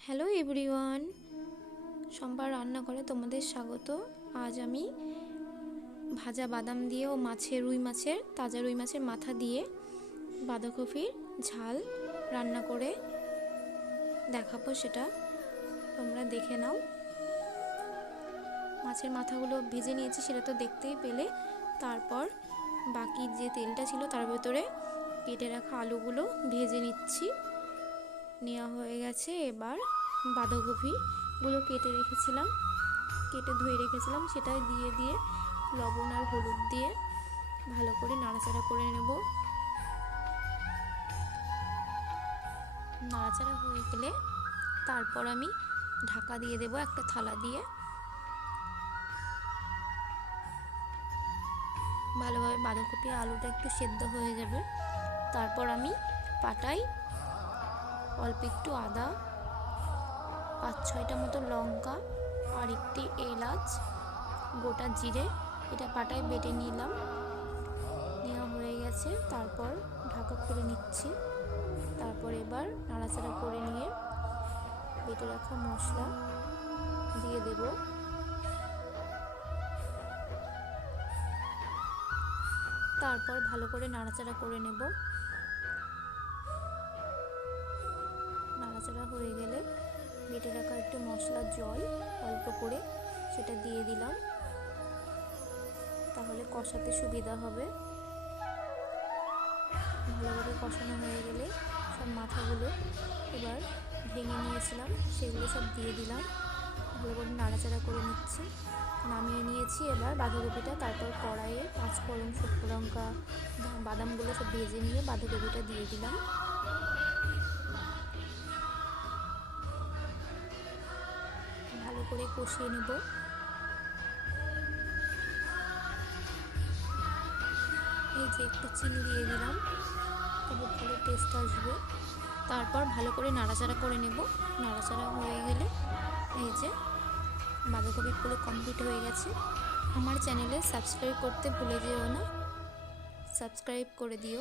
Hello everyone, সম্পার রান্নাঘরে তোমাদের স্বাগত। আজ আমি ভাজা বাদাম দিয়ে ও তাজা রুই মাছের মাথা দিয়ে বাঁধাকপির ঝাল রান্না করে দেখাবো, সেটা তোমরা দেখে নাও। মাছের মাথাগুলো ভেজে নিয়েছি, সেটা তো দেখতেই পেলে। তারপর বাকি যে তেলটা ছিল তার ভেতরে কেটে রাখা আলুগুলো ভেজে নিচ্ছি। নেওয়া হয়ে গেছে। এবার বাঁধাকপিগুলো কেটে ধুয়ে রেখেছিলাম সেটা দিয়ে লবণ আর হলুদ দিয়ে ভালো করে নাড়াচাড়া করে নেব। নাড়াচাড়া হয়ে গেলে তারপর আমি ঢাকা দিয়ে দেব একটা থালা দিয়ে। ভালোভাবে বাঁধাকপি আলুটা একটু সেদ্ধ হয়ে যাবে। তারপর আমি পাটায় অল্প একটু আদা, 5-6টা মতো লঙ্কা আর একটি এলাচ, গোটা জিরে এটা পাটায় বেটে নেওয়া হয়ে গেছে। তারপর ঢাকা খুলে নিচ্ছি। তারপর এবার নাড়াচাড়া করে নিয়ে বেটে রাখা মশলা দিয়ে দেব। তারপর ভালো করে নাড়াচাড়া করে নেব। নাড়াচাড়া হয়ে গেলে বেটে রাখা একটু মশলার জল অল্প করে সেটা দিয়ে দিলাম, তাহলে কষাতে সুবিধা হবে। ভালোভাবে কষানো হয়ে গেলে সব মাথাগুলো এবার ভেঙে নিয়েছিলাম সেগুলো সব দিয়ে দিলাম। ভালো করে নাড়াচাড়া করে নিচ্ছি। নামিয়ে নিয়েছি এবার বাঁধাকপিটা। তারপর কড়াইয়ে 5 ফোড়ন, শুকনো লঙ্কা, বাদামগুলো সব ভেজে নিয়ে বাঁধাকপিটা দিয়ে দিলাম। ভালো করে কষিয়ে নেব। এই যে একটু চিনি দিয়ে দিলাম, তবে ভালো টেস্ট আসবে। তারপর ভালো করে নাড়াচাড়া করে নেব। নাড়াচাড়া হয়ে গেলে এই যে বাঁধাকপি পুরো কমপ্লিট হয়ে গেছে। আমার চ্যানেলে সাবস্ক্রাইব করতে ভুলে যেও না, সাবস্ক্রাইব করে দিও।